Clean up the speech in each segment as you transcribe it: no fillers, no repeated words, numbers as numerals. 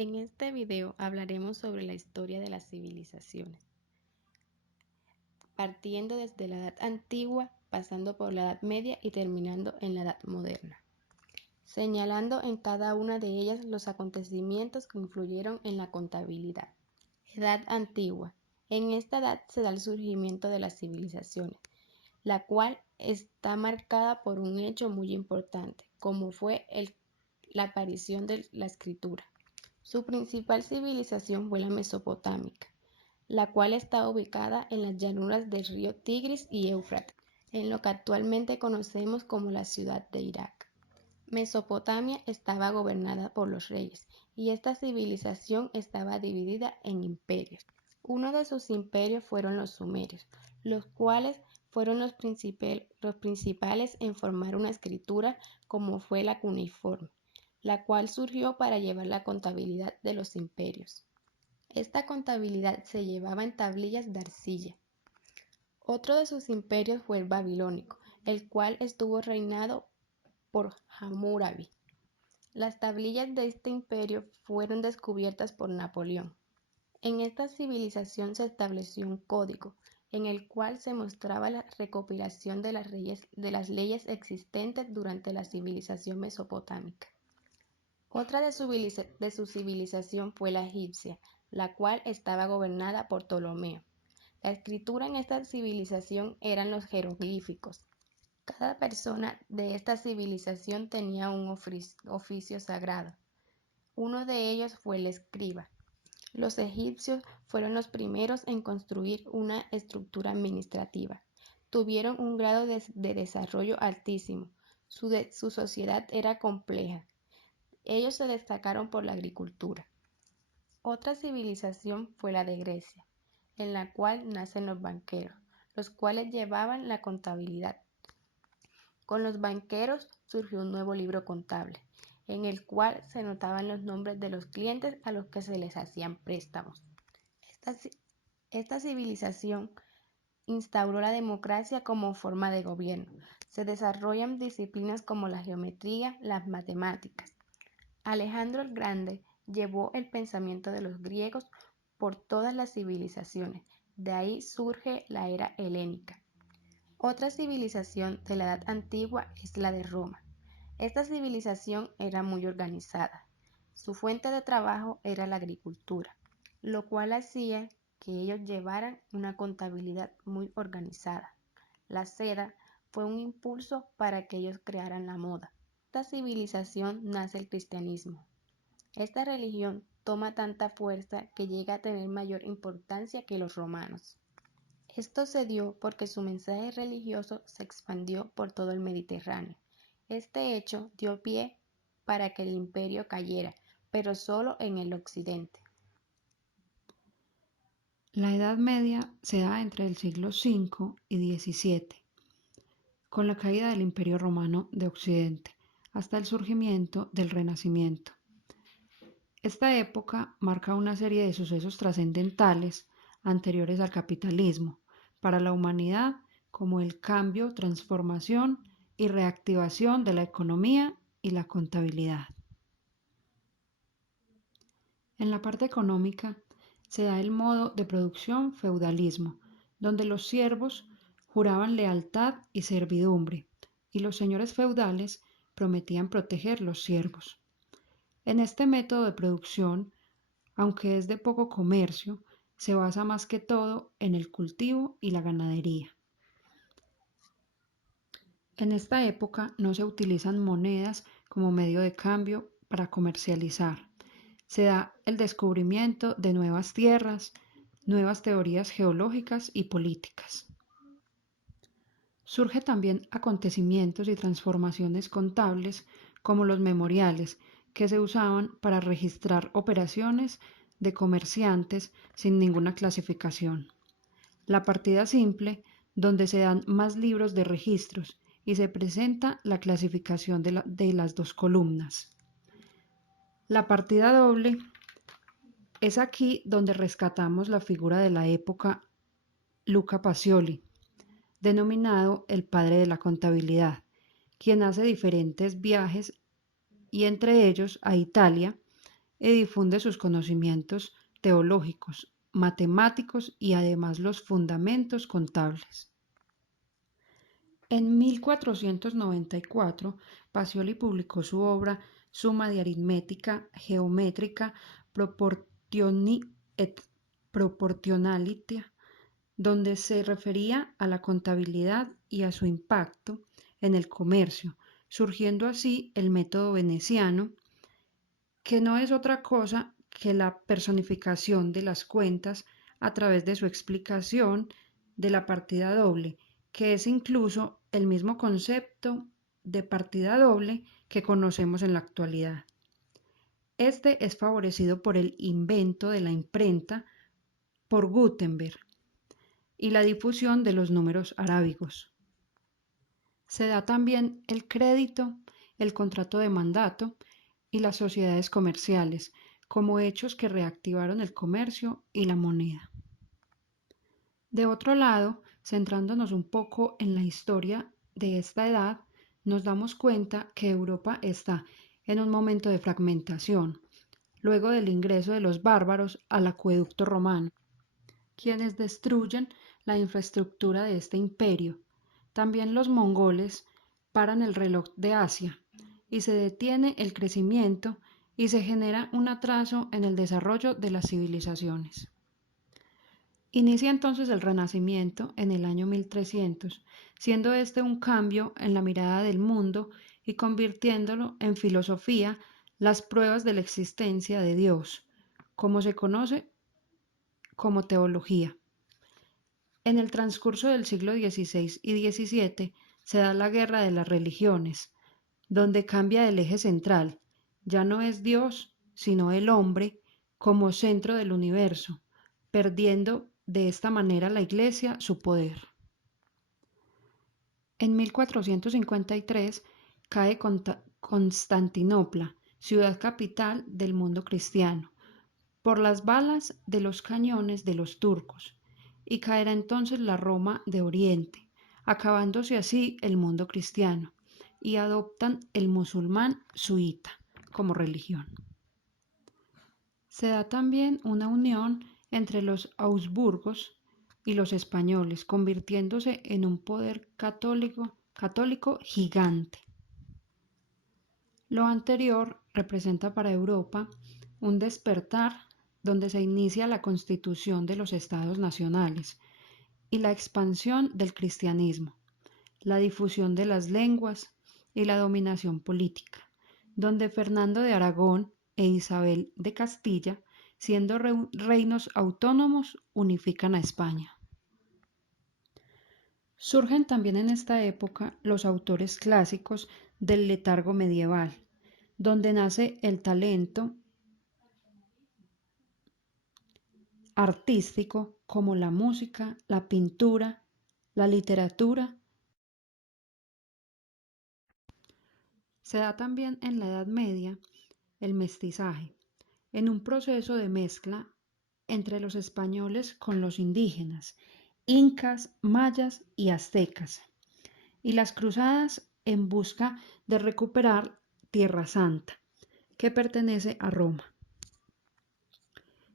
En este video hablaremos sobre la historia de las civilizaciones, partiendo desde la Edad Antigua, pasando por la Edad Media y terminando en la Edad Moderna, señalando en cada una de ellas los acontecimientos que influyeron en la contabilidad. Edad Antigua. En esta edad se da el surgimiento de las civilizaciones, la cual está marcada por un hecho muy importante, como fue la aparición de la escritura. Su principal civilización fue la mesopotámica, la cual está ubicada en las llanuras del río Tigris y Éufrates, en lo que actualmente conocemos como la ciudad de Irak. Mesopotamia estaba gobernada por los reyes y esta civilización estaba dividida en imperios. Uno de sus imperios fueron los sumerios, los cuales fueron los principales en formar una escritura como fue la cuneiforme, la cual surgió para llevar la contabilidad de los imperios. Esta contabilidad se llevaba en tablillas de arcilla. Otro de sus imperios fue el babilónico, el cual estuvo reinado por Hammurabi. Las tablillas de este imperio fueron descubiertas por Napoleón. En esta civilización se estableció un código, en el cual se mostraba la recopilación de las leyes existentes durante la civilización mesopotámica. Otra de su civilización fue la egipcia, la cual estaba gobernada por Ptolomeo. La escritura en esta civilización eran los jeroglíficos. Cada persona de esta civilización tenía un oficio sagrado. Uno de ellos fue el escriba. Los egipcios fueron los primeros en construir una estructura administrativa. Tuvieron un grado de desarrollo altísimo. Su sociedad era compleja. Ellos se destacaron por la agricultura. Otra civilización fue la de Grecia, en la cual nacen los banqueros, los cuales llevaban la contabilidad. Con los banqueros surgió un nuevo libro contable, en el cual se notaban los nombres de los clientes a los que se les hacían préstamos. Esta civilización instauró la democracia como forma de gobierno. Se desarrollan disciplinas como la geometría, las matemáticas. Alejandro el Grande llevó el pensamiento de los griegos por todas las civilizaciones. De ahí surge la era helénica. Otra civilización de la Edad Antigua es la de Roma. Esta civilización era muy organizada. Su fuente de trabajo era la agricultura, lo cual hacía que ellos llevaran una contabilidad muy organizada. La seda fue un impulso para que ellos crearan la moda. De esta civilización nace el cristianismo. Esta religión toma tanta fuerza que llega a tener mayor importancia que los romanos. Esto se dio porque su mensaje religioso se expandió por todo el Mediterráneo. Este hecho dio pie para que el imperio cayera, pero solo en el occidente. La Edad Media se da entre el siglo V y XVII, con la caída del Imperio Romano de Occidente, hasta el surgimiento del Renacimiento. Esta época marca una serie de sucesos trascendentales anteriores al capitalismo para la humanidad, como el cambio, transformación y reactivación de la economía y la contabilidad. En la parte económica se da el modo de producción feudalismo, donde los siervos juraban lealtad y servidumbre, y los señores feudales prometían proteger los siervos. En este método de producción, aunque es de poco comercio, se basa más que todo en el cultivo y la ganadería. En esta época no se utilizan monedas como medio de cambio para comercializar. Se da el descubrimiento de nuevas tierras, nuevas teorías geológicas y políticas. Surgen también acontecimientos y transformaciones contables como los memoriales, que se usaban para registrar operaciones de comerciantes sin ninguna clasificación. La partida simple, donde se dan más libros de registros y se presenta la clasificación de las dos columnas. La partida doble es aquí donde rescatamos la figura de la época Luca Pacioli, denominado el padre de la contabilidad, quien hace diferentes viajes y entre ellos a Italia, y difunde sus conocimientos teológicos, matemáticos y además los fundamentos contables. En 1494, Pacioli publicó su obra Summa de aritmetica geométrica et proportionalitia, donde se refería a la contabilidad y a su impacto en el comercio, surgiendo así el método veneciano, que no es otra cosa que la personificación de las cuentas a través de su explicación de la partida doble, que es incluso el mismo concepto de partida doble que conocemos en la actualidad. Este es favorecido por el invento de la imprenta por Gutenberg y la difusión de los números arábigos. Se da también el crédito, el contrato de mandato y las sociedades comerciales como hechos que reactivaron el comercio y la moneda. De otro lado, centrándonos un poco en la historia de esta edad, nos damos cuenta que Europa está en un momento de fragmentación, luego del ingreso de los bárbaros al acueducto romano, quienes destruyen la infraestructura de este imperio. También los mongoles paran el reloj de Asia y se detiene el crecimiento y se genera un atraso en el desarrollo de las civilizaciones. Inicia entonces el Renacimiento en el año 1300, siendo este un cambio en la mirada del mundo y convirtiéndolo en filosofía las pruebas de la existencia de Dios, como se conoce como teología. En el transcurso del siglo XVI y XVII se da la guerra de las religiones, donde cambia el eje central, ya no es Dios, sino el hombre como centro del universo, perdiendo de esta manera la Iglesia su poder. En 1453 cae Constantinopla, ciudad capital del mundo cristiano, por las balas de los cañones de los turcos, y caerá entonces la Roma de Oriente, acabándose así el mundo cristiano, y adoptan el musulmán suita como religión. Se da también una unión entre los Augsburgos y los españoles, convirtiéndose en un poder católico gigante. Lo anterior representa para Europa un despertar donde se inicia la constitución de los estados nacionales y la expansión del cristianismo, la difusión de las lenguas y la dominación política, donde Fernando de Aragón e Isabel de Castilla, siendo reinos autónomos, unifican a España. Surgen también en esta época los autores clásicos del letargo medieval, donde nace el talento artístico como la música, la pintura, la literatura. Se da también en la Edad Media el mestizaje, en un proceso de mezcla entre los españoles con los indígenas, incas, mayas y aztecas, y las cruzadas en busca de recuperar Tierra Santa, que pertenece a Roma.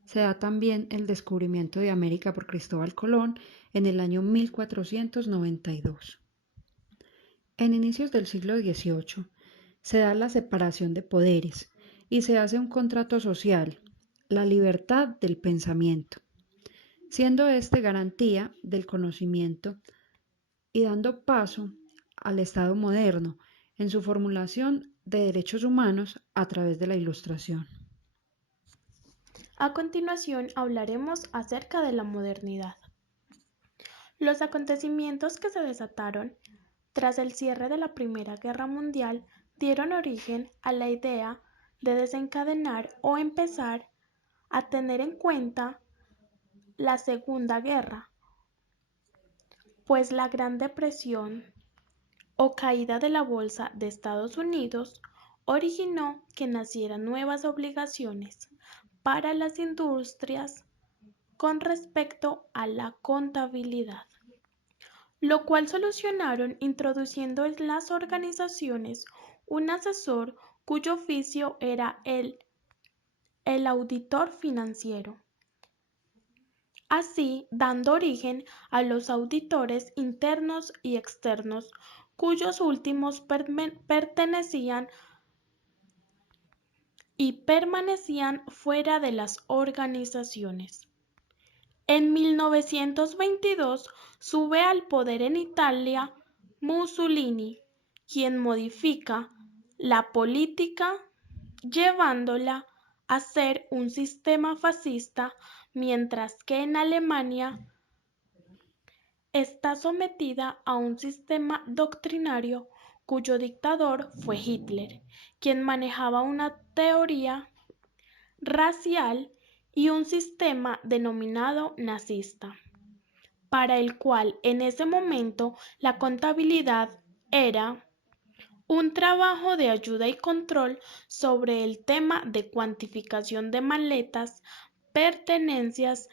Se da también el descubrimiento de América por Cristóbal Colón en el año 1492. En inicios del siglo XVIII se da la separación de poderes y se hace un contrato social, la libertad del pensamiento, siendo este garantía del conocimiento y dando paso al Estado moderno en su formulación de derechos humanos a través de la Ilustración. A continuación hablaremos acerca de la modernidad. Los acontecimientos que se desataron tras el cierre de la Primera Guerra Mundial dieron origen a la idea de desencadenar o empezar a tener en cuenta la Segunda Guerra, pues la Gran Depresión o caída de la Bolsa de Estados Unidos originó que nacieran nuevas obligaciones para las industrias con respecto a la contabilidad, lo cual solucionaron introduciendo en las organizaciones un asesor cuyo oficio era el el auditor financiero, así dando origen a los auditores internos y externos, cuyos últimos pertenecían y permanecían fuera de las organizaciones. En 1922 sube al poder en Italia Mussolini, quien modifica la política llevándola a ser un sistema fascista, mientras que en Alemania está sometida a un sistema doctrinario cuyo dictador fue Hitler, quien manejaba una teoría racial y un sistema denominado nazista, para el cual en ese momento la contabilidad era un trabajo de ayuda y control sobre el tema de cuantificación de maletas, pertenencias,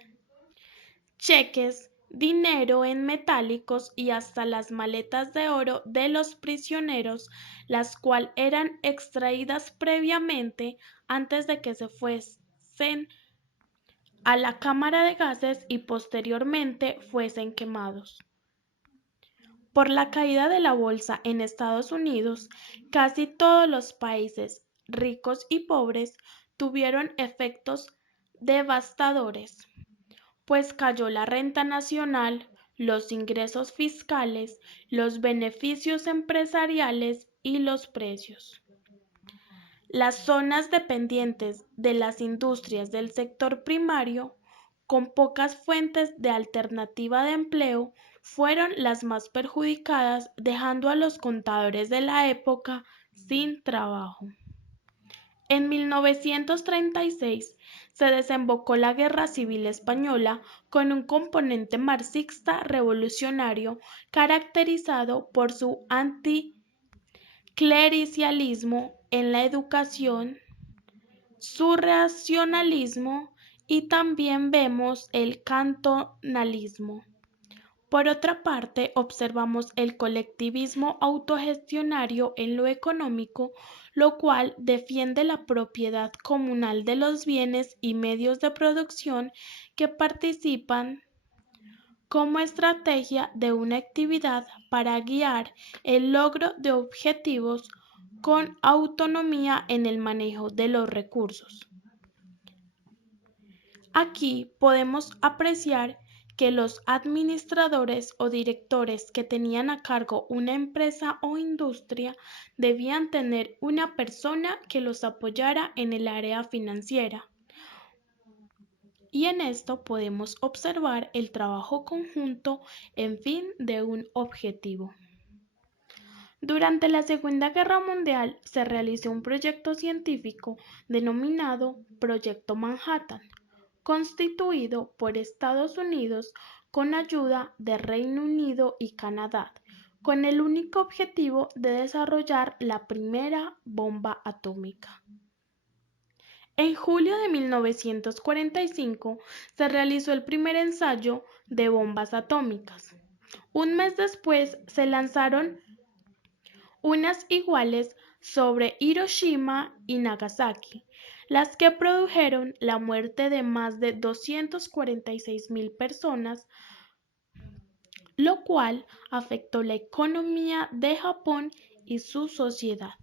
cheques, dinero en metálicos y hasta las maletas de oro de los prisioneros, las cuales eran extraídas previamente antes de que se fuesen a la cámara de gases y posteriormente fuesen quemados. Por la caída de la bolsa en Estados Unidos, casi todos los países, ricos y pobres, tuvieron efectos devastadores, pues cayó la renta nacional, los ingresos fiscales, los beneficios empresariales y los precios. Las zonas dependientes de las industrias del sector primario, con pocas fuentes de alternativa de empleo, fueron las más perjudicadas, dejando a los contadores de la época sin trabajo. En 1936 se desembocó la Guerra Civil Española con un componente marxista revolucionario caracterizado por su anticlericalismo en la educación, su racionalismo y también vemos el cantonalismo. Por otra parte, observamos el colectivismo autogestionario en lo económico, lo cual defiende la propiedad comunal de los bienes y medios de producción que participan como estrategia de una actividad para guiar el logro de objetivos con autonomía en el manejo de los recursos. Aquí podemos apreciar que los administradores o directores que tenían a cargo una empresa o industria debían tener una persona que los apoyara en el área financiera. Y en esto podemos observar el trabajo conjunto en fin de un objetivo. Durante la Segunda Guerra Mundial se realizó un proyecto científico denominado Proyecto Manhattan, constituido por Estados Unidos con ayuda de Reino Unido y Canadá, con el único objetivo de desarrollar la primera bomba atómica. En julio de 1945 se realizó el primer ensayo de bombas atómicas. Un mes después se lanzaron unas iguales sobre Hiroshima y Nagasaki, las que produjeron la muerte de más de 246,000 personas, lo cual afectó la economía de Japón y su sociedad.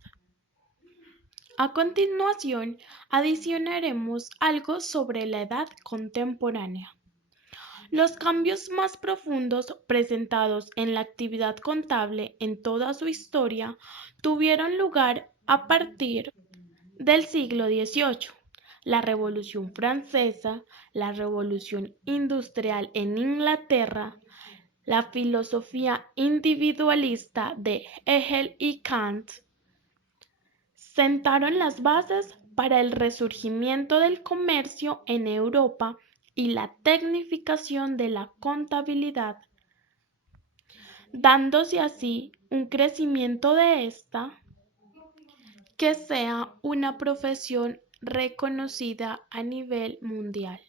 A continuación, adicionaremos algo sobre la edad contemporánea. Los cambios más profundos presentados en la actividad contable en toda su historia tuvieron lugar a partir del siglo XVIII, la Revolución Francesa, la Revolución Industrial en Inglaterra, la filosofía individualista de Hegel y Kant, sentaron las bases para el resurgimiento del comercio en Europa y la tecnificación de la contabilidad, dándose así un crecimiento de esta que sea una profesión reconocida a nivel mundial.